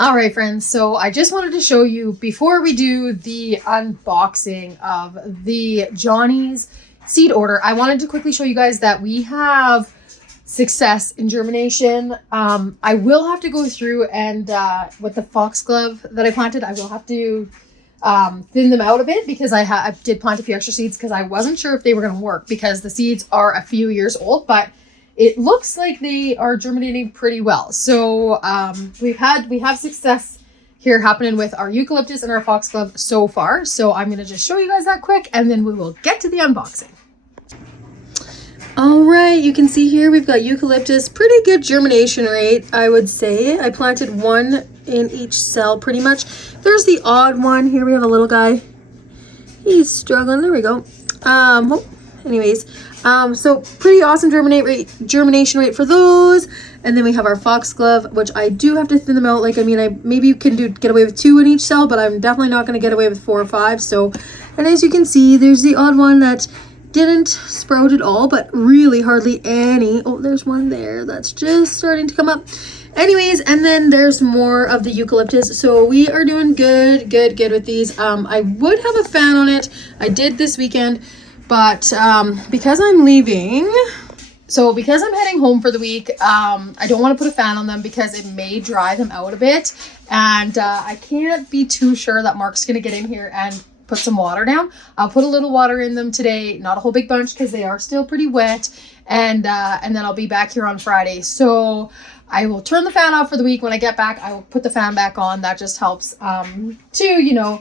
All right, friends, so I just wanted to show you before we do the unboxing of the Johnny's seed order, I wanted to quickly show you guys that we have success in germination. I will have to go through and with the foxglove that I planted, I will have to thin them out a bit because I did plant a few extra seeds because I wasn't sure if they were going to work because the seeds are a few years old, but it looks like they are germinating pretty well. So we have success here happening with our eucalyptus and our foxglove so far. So I'm going to just show you guys that quick and then we will get to the unboxing. All right, you can see here we've got eucalyptus, pretty good germination rate, I would say. I planted one in each cell pretty much. There's the odd one. Here we have a little guy. He's struggling. There we go. So pretty awesome germination rate for those. And then we have our foxglove, which I do have to thin them out. Maybe you can get away with 2 in each cell, but I'm definitely not going to get away with 4 or 5. So, and as you can see, there's the odd one that didn't sprout at all, but really hardly any. Oh, there's one there that's just starting to come up. Anyways, and then there's more of the eucalyptus. So we are doing good with these. I would have a fan on it. I did this weekend. But because I'm leaving, because I'm heading home for the week, I don't want to put a fan on them because it may dry them out a bit. And I can't be too sure that Mark's going to get in here and put some water down. I'll put a little water in them today, not a whole big bunch because they are still pretty wet. And then I'll be back here on Friday. So I will turn the fan off for the week. When I get back, I will put the fan back on. That just helps to,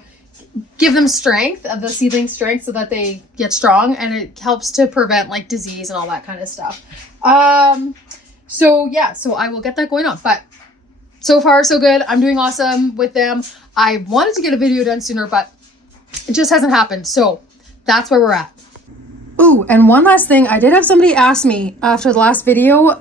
give them strength, the seedling strength, so that they get strong, and it helps to prevent like disease and all that kind of stuff. So I will get that going on, but so far so good. I'm doing awesome with them. I wanted to get a video done sooner, but it just hasn't happened. So that's where we're at. Ooh, and one last thing, I did have somebody ask me after the last video,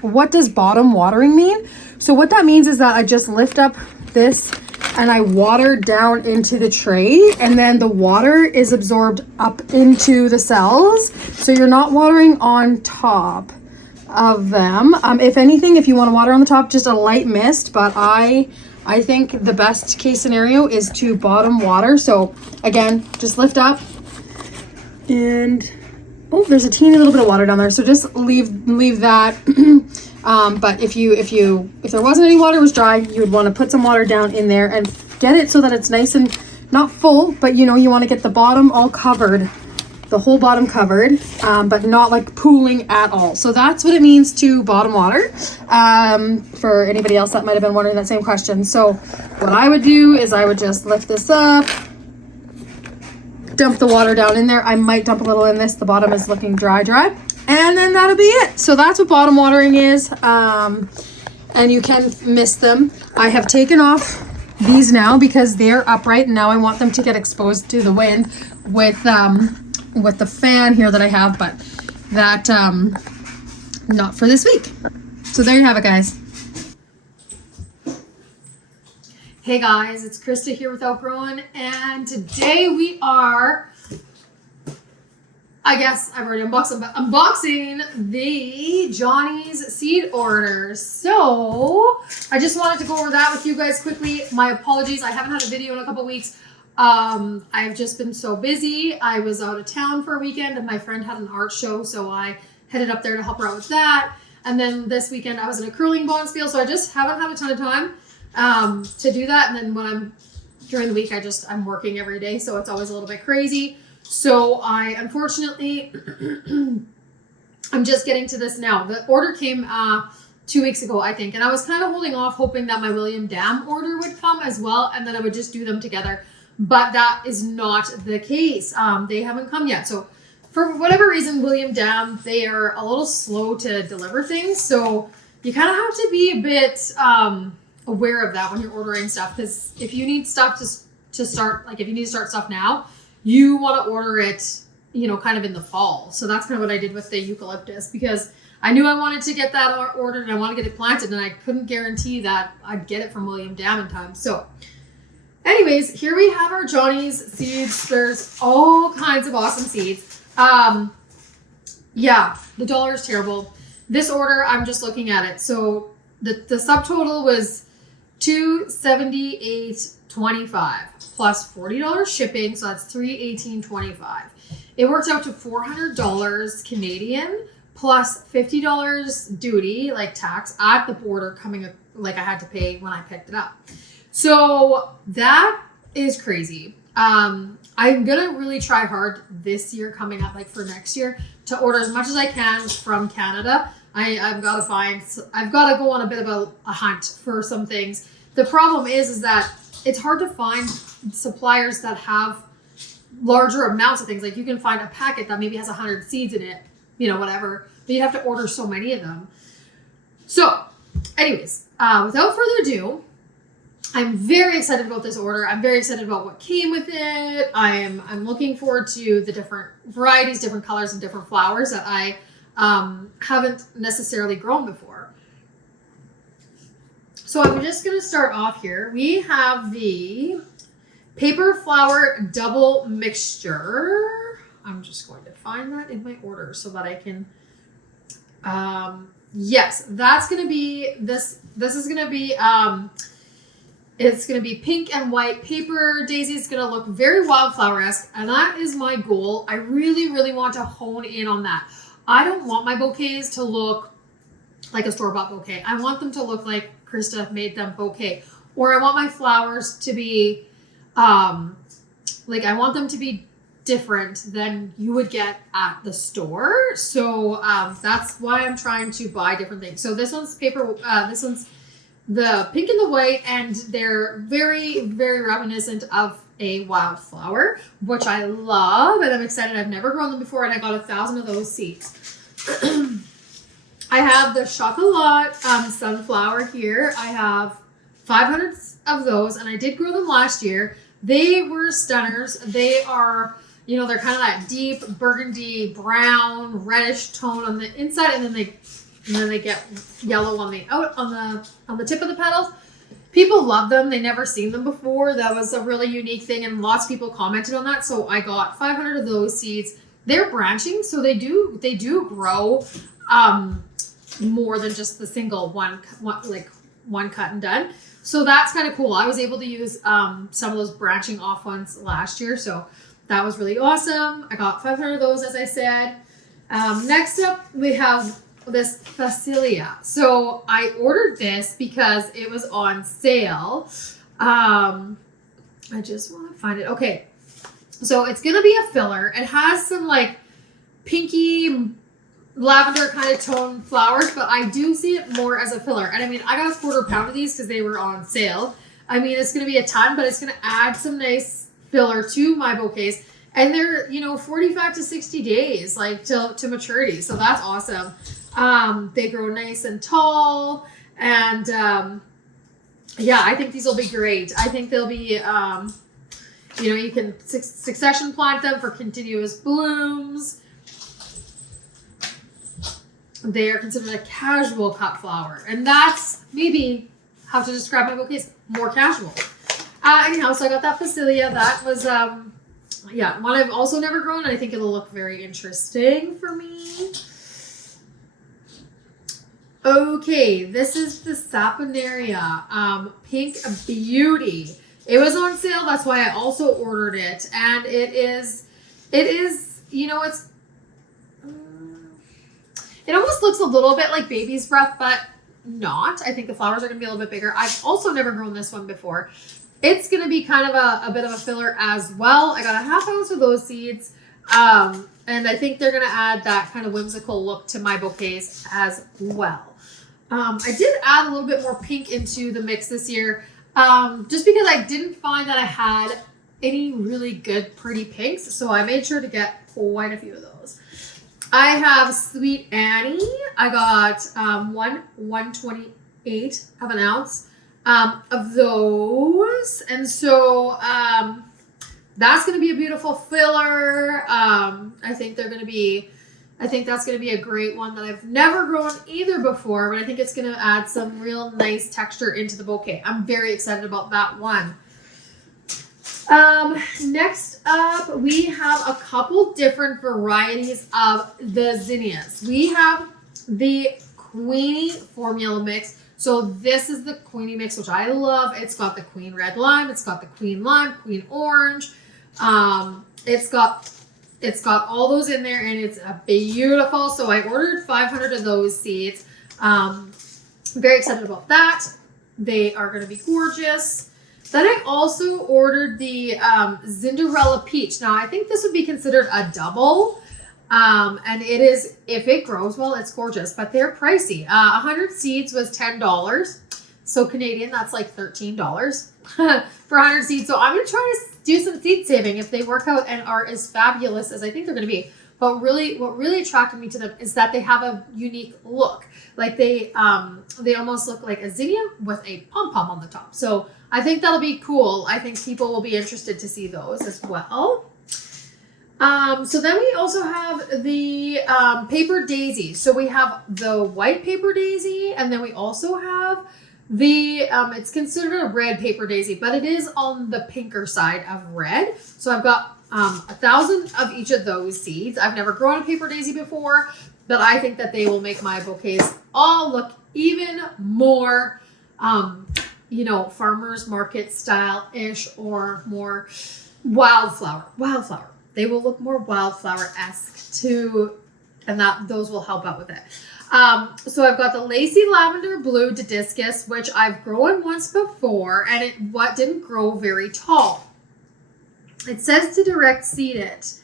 what does bottom watering mean? So what that means is that I just lift up this and I water down into the tray, and then the water is absorbed up into the cells. So you're not watering on top of them. If anything, if you want to water on the top, just a light mist, but I think the best case scenario is to bottom water. So again, just lift up and there's a teeny little bit of water down there. So just leave that. But if there wasn't any water, it was dry, you would want to put some water down in there and get it so that it's nice and not full, but you want to get the bottom all covered, the whole bottom covered, but not like pooling at all. So that's what it means to bottom water, for anybody else that might have been wondering that same question. So what I would do is I would just lift this up, dump the water down in there. I might dump a little in this. The bottom is looking dry. And then that'll be it. So that's what bottom watering is. And you can miss them. I have taken off these now because they're upright, and now I want them to get exposed to the wind with the fan here that I have, but that not for this week. So there you have it, guys. Hey guys, it's Krista here with Outgrown, and today we are, I guess I've already unboxed them, but unboxing the Johnny's seed orders. So I just wanted to go over that with you guys quickly. My apologies, I haven't had a video in a couple weeks. I've just been so busy. I was out of town for a weekend and my friend had an art show, so I headed up there to help her out with that. And then this weekend I was in a curling bonspiel, so I just haven't had a ton of time to do that. And then during the week, I'm working every day, so it's always a little bit crazy. So I, unfortunately, I'm just getting to this now. The order came 2 weeks ago, I think, and I was kind of holding off hoping that my William Dam order would come as well, and then I would just do them together. But that is not the case. They haven't come yet. So for whatever reason, William Dam, they are a little slow to deliver things. So you kind of have to be a bit aware of that when you're ordering stuff, because if you need stuff to start, like if you need to start stuff now, you want to order it, kind of in the fall. So that's kind of what I did with the eucalyptus, because I knew I wanted to get that ordered and I want to get it planted, and I couldn't guarantee that I'd get it from William Dam in time. So anyways, here we have our Johnny's seeds. There's all kinds of awesome seeds. Yeah, the dollar is terrible. This order, I'm just looking at it. So the subtotal was $278.25 plus $40 shipping, so that's $318.25. It worked out to $400 Canadian plus $50 duty, like tax, at the border coming, like I had to pay when I picked it up. So that is crazy. I'm gonna really try hard this year coming up, like for next year, to order as much as I can from Canada. I've got to go on a bit of a hunt for some things. The problem is that it's hard to find suppliers that have larger amounts of things. Like you can find a packet that maybe has 100 seeds in it, you know, whatever, but you have to order so many of them. So anyways, without further ado, I'm very excited about this order. I'm very excited about what came with it. I'm looking forward to the different varieties, different colors, and different flowers that I haven't necessarily grown before. So I'm just going to start off here. We have the paper flower double mixture. I'm just going to find that in my order so that I can, yes, that's going to be, this is going to be, it's going to be pink and white paper daisy. It's going to look very wildflower-esque, and that is my goal. I really, really want to hone in on that. I don't want my bouquets to look like a store-bought bouquet. I want them to look like Krista made them bouquet. Or I want my flowers to be, like I want them to be different than you would get at the store. So that's why I'm trying to buy different things. So this one's paper, this one's the pink and the white, and they're very, very reminiscent of a wildflower, which I love, and I'm excited. I've never grown them before, and I got 1,000 of those seeds. I have the chocolat sunflower here. I have 500 of those, and I did grow them last year. They were stunners. They are, you know, they're kind of that deep burgundy brown reddish tone on the inside, and then they get yellow on the tip of the petals. People love them. They never seen them before. That was a really unique thing, and lots of people commented on that. So I got 500 of those seeds. They're branching, so they do grow more than just the single one cut and done. So that's kind of cool. I was able to use some of those branching off ones last year, so that was really awesome. I got 500 of those, as I said. Next up, we have this Facilia. So I ordered this because it was on sale. I just want to find it. Okay. So it's going to be a filler. It has some like pinky lavender kind of tone flowers, but I do see it more as a filler. And I mean, I got a quarter pound of these because they were on sale. I mean, it's going to be a ton, but it's going to add some nice filler to my bouquets. And they're, you know, 45 to 60 days like to maturity. So that's awesome. They grow nice and tall, and yeah, I think these will be great. I think they'll be, you know, you can succession plant them for continuous blooms. They are considered a casual cut flower, and that's maybe how to describe my bouquets, more casual. Anyhow, so I got that Facilia. That was, yeah, one I've also never grown, and I think it'll look very interesting for me. Okay, this is the Saponaria Pink Beauty. It was on sale, that's why I also ordered it. And it is, you know, it almost looks a little bit like baby's breath, but not. I think the flowers are going to be a little bit bigger. I've also never grown this one before. It's going to be kind of a bit of a filler as well. I got 1/2 ounce of those seeds. And I think they're going to add that kind of whimsical look to my bouquets as well. I did add a little bit more pink into the mix this year, just because I didn't find that I had any really good, pretty pinks. So I made sure to get quite a few of those. I have Sweet Annie. I got 1/128 of an ounce of those. And so that's going to be a beautiful filler. I think that's going to be a great one that I've never grown either before, but I think it's going to add some real nice texture into the bouquet. I'm very excited about that one. Next up, we have a couple different varieties of the zinnias. We have the Queenie formula mix. So this is the Queenie mix, which I love. It's got the Queen Red Lime. It's got the Queen Lime, Queen Orange. It's got all those in there, and it's beautiful. So I ordered 500 of those seeds. Very excited about that. They are going to be gorgeous. Then I also ordered the Cinderella Peach. Now, I think this would be considered a double. And it is, if it grows well, it's gorgeous. But they're pricey. 100 seeds was $10. So Canadian, that's like $13 for 100 seeds. So I'm going to try to do some seed saving if they work out and are as fabulous as I think they're going to be. But really, what really attracted me to them is that they have a unique look. Like they almost look like a zinnia with a pom-pom on the top. So I think that'll be cool. I think people will be interested to see those as well. So then we also have the paper daisy. So we have the white paper daisy, and then we also have the, it's considered a red paper daisy, but it is on the pinker side of red. So I've got 1,000 of each of those seeds. I've never grown a paper daisy before, but I think that they will make my bouquets all look even more, farmer's market style-ish or more wildflower. They will look more wildflower-esque too, and those will help out with it. So I've got the Lacy Lavender Blue Didiscus, which I've grown once before, and it didn't grow very tall. It says to direct seed it.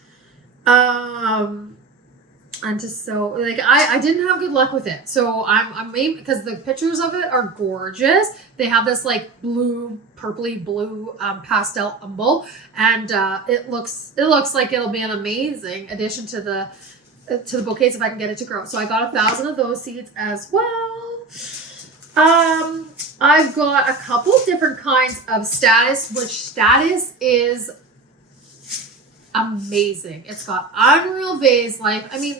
And just so, like, I didn't have good luck with it. So I'm maybe, because the pictures of it are gorgeous. They have this like purpley blue pastel umbel, and it looks like it'll be an amazing addition to the bouquets if I can get it to grow. So I got 1,000 of those seeds as well. I've got a couple different kinds of Status, which Status is amazing. It's got unreal vase life. I mean,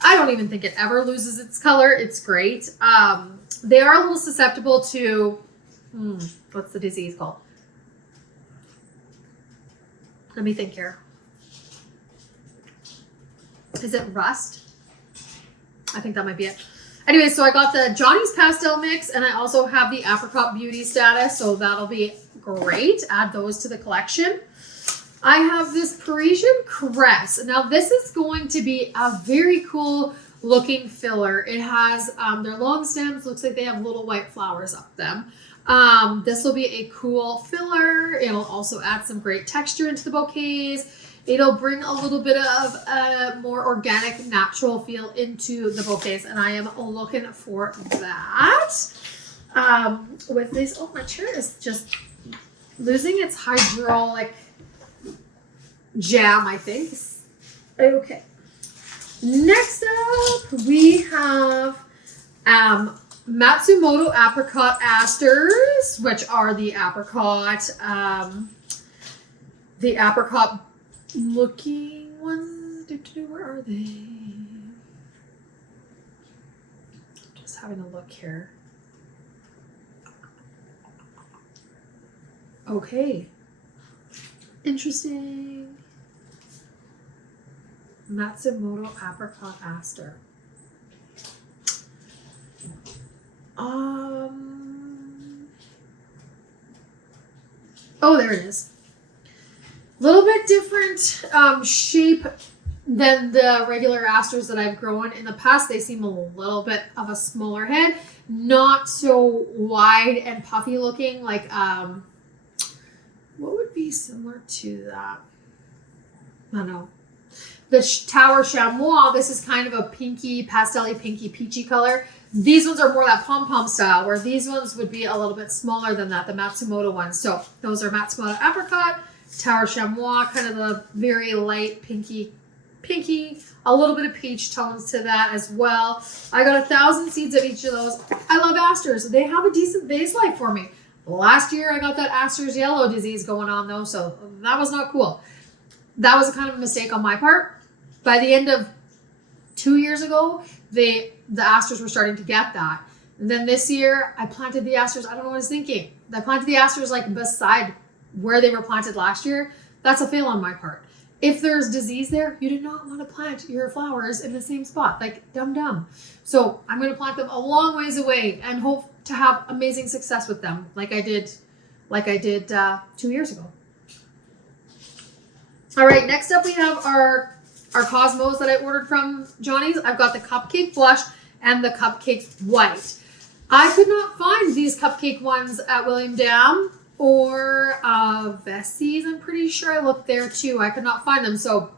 I don't even think it ever loses its color. It's great. They are a little susceptible to, what's the disease called? Let me think here. Is it rust? I think that might be it. Anyway, so I got the Johnny's Pastel Mix, and I also have the Apricot Beauty Status, so that'll be great. Add those to the collection. I have this Parisian Cress. Now, this is going to be a very cool looking filler. It has their long stems. Looks like they have little white flowers up them. This will be a cool filler. It'll also add some great texture into the bouquets. It'll bring a little bit of a more organic, natural feel into the bouquets, and I am looking for that. With this, my chair is just losing its hydraulic jam, I think. Okay. Next up, we have Matsumoto Apricot Asters, which are the apricot looking ones. Where are they? Just having a look here. Okay. Interesting. Matsumoto Apricot Aster. Oh, there it is. A little bit different shape than the regular asters that I've grown in the past. They seem a little bit of a smaller head, not so wide and puffy looking. Like, what would be similar to that? I don't know. The Tower Chamois, this is kind of a pinky, pastel-y, pinky, peachy color. These ones are more that pom-pom style, where these ones would be a little bit smaller than that, the Matsumoto ones. So those are Matsumoto Apricot, Tower Chamois, kind of the very light pinky, a little bit of peach tones to that as well. I got 1,000 seeds of each of those. I love asters. They have a decent vase life for me. Last year, I got that Aster's yellow disease going on, though, so that was not cool. That was a kind of a mistake on my part. By the end of 2 years ago, the asters were starting to get that. And then this year, I planted the asters. I don't know what I was thinking. I planted the asters like beside where they were planted last year. That's a fail on my part. If there's disease there, you do not want to plant your flowers in the same spot. Like, dumb. So I'm going to plant them a long ways away and hope to have amazing success with them, like I did 2 years ago. All right, next up we have our Cosmos that I ordered from Johnny's. I've got the Cupcake Blush and the Cupcake White. I could not find these cupcake ones at William Dam or Vessie's. I'm pretty sure I looked there too. I could not find them, so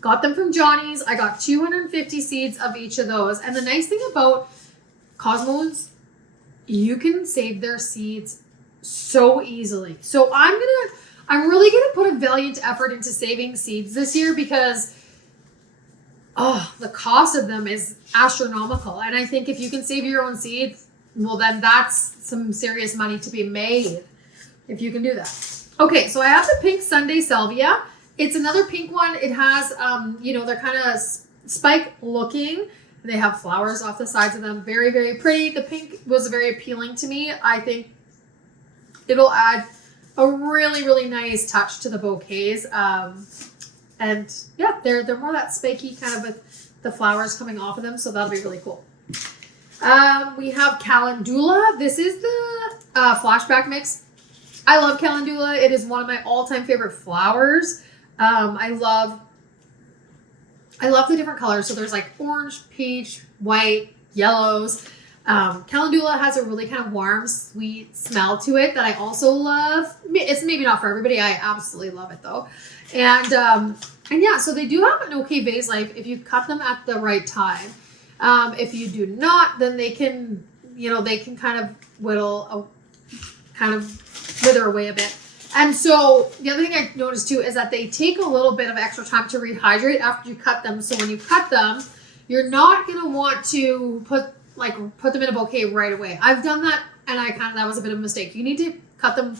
got them from Johnny's. I got 250 seeds of each of those. And the nice thing about Cosmos, you can save their seeds so easily. So I'm really gonna put a valiant effort into saving seeds this year because the cost of them is astronomical. And I think if you can save your own seeds, well, then that's some serious money to be made if you can do that. Okay, so I have the pink Sunday Salvia. It's another pink one. It has, they're kind of spike looking. They have flowers off the sides of them. Very, very pretty. The pink was very appealing to me. I think it'll add a really, really nice touch to the bouquets. And yeah, they're more that spiky kind of with the flowers coming off of them. So that'll be really cool. We have Calendula. This is the flashback mix. I love Calendula. It is one of my all-time favorite flowers. I love the different colors. So there's like orange, peach, white, yellows. Calendula has a really kind of warm, sweet smell to it that I also love. It's maybe not for everybody. I absolutely love it though. And yeah, so they do have an okay vase life if you cut them at the right time. If you do not, then they can kind of wither away a bit. And so the other thing I noticed too is that they take a little bit of extra time to rehydrate after you cut them. So when you cut them, you're not going to want to put them in a bouquet right away. I've done that and that was a bit of a mistake. You need to cut them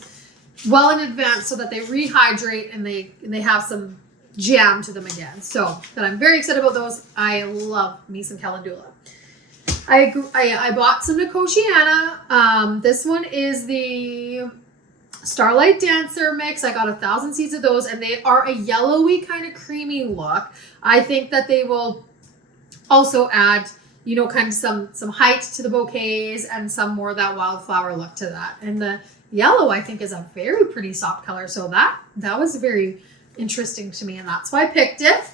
well in advance so that they rehydrate and they have some jam to them again. So, but I'm very excited about those. I love me some Calendula. I bought some Nicotiana. This one is the Starlight Dancer mix. I got 1,000 seeds of those, and they are a yellowy kind of creamy look. I think that they will also add, kind of some height to the bouquets and some more of that wildflower look to that. And the yellow, I think, is a very pretty soft color. So that was very interesting to me, and that's why I picked it.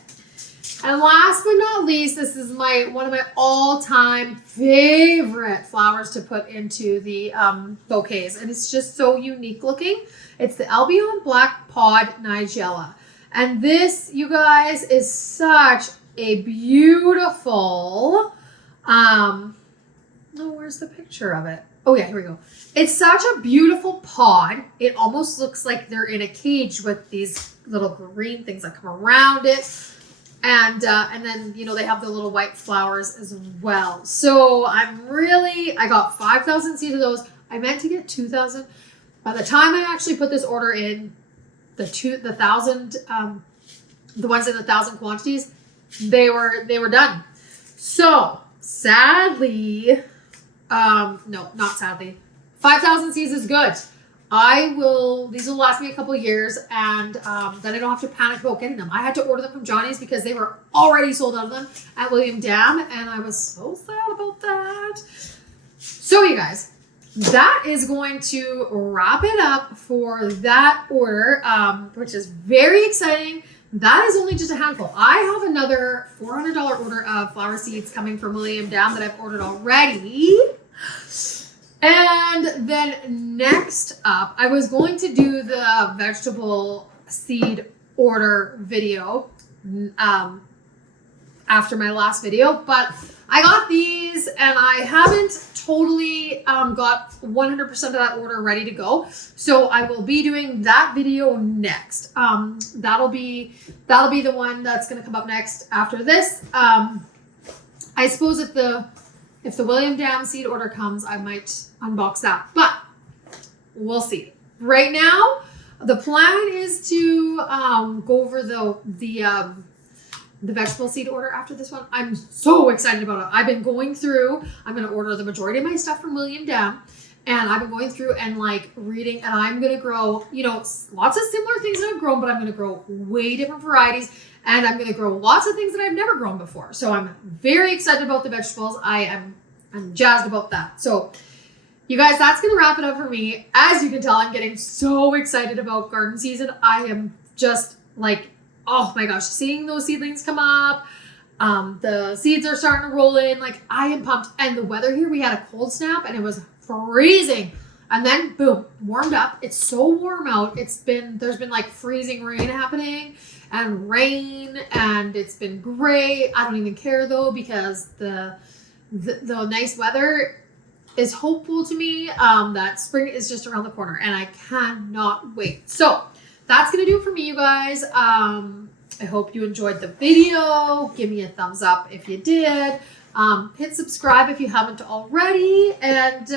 And last but not least, this is one of my all-time favorite flowers to put into the bouquets, and it's just so unique looking. It's the Albion Black Pod Nigella, and this, you guys, is such a beautiful. Where's the picture of it? Oh yeah, here we go. It's such a beautiful pod. It almost looks like they're in a cage with these little green things that come around it. And then, they have the little white flowers as well. So I got 5,000 seeds of those. I meant to get 2,000. By the time I actually put this order in, the 1,000, the ones in 1,000 quantities, they were done. So sadly, no, not sadly, 5,000 seeds is good. These will last me a couple years, and then I don't have to panic about getting them. I had to order them from Johnny's because they were already sold out of them at William Dam, and I was so sad about that. So you guys, that is going to wrap it up for that order, which is very exciting. That is only just a handful. I have another $400 order of flower seeds coming from William Dam that I've ordered already. And then next up, I was going to do the vegetable seed order video after my last video, but I got these and I haven't totally got 100% of that order ready to go. So I will be doing that video next. That'll be the one that's going to come up next after this. I suppose if the William Dam seed order comes, I might unbox that, but we'll see. Right now, the plan is to go over the vegetable seed order after this one. I'm so excited about it. I've been going through, I'm going to order the majority of my stuff from William Dam, and I've been going through and reading, and I'm going to grow, lots of similar things that I've grown, but I'm going to grow way different varieties, and I'm going to grow lots of things that I've never grown before. So I'm very excited about the vegetables. I'm jazzed about that. So You guys, that's going to wrap it up for me. As you can tell, I'm getting so excited about garden season. I am just like, oh my gosh, seeing those seedlings come up. The seeds are starting to roll in. Like, I am pumped. And the weather here, we had a cold snap and it was freezing. And then boom, warmed up. It's so warm out. There's been like freezing rain happening and rain, and it's been great. I don't even care though, because the nice weather is hopeful to me. That spring is just around the corner and I cannot wait. So that's going to do it for me, you guys. I hope you enjoyed the video. Give me a thumbs up if you did. Hit subscribe if you haven't already. And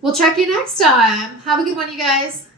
we'll check you next time. Have a good one, you guys.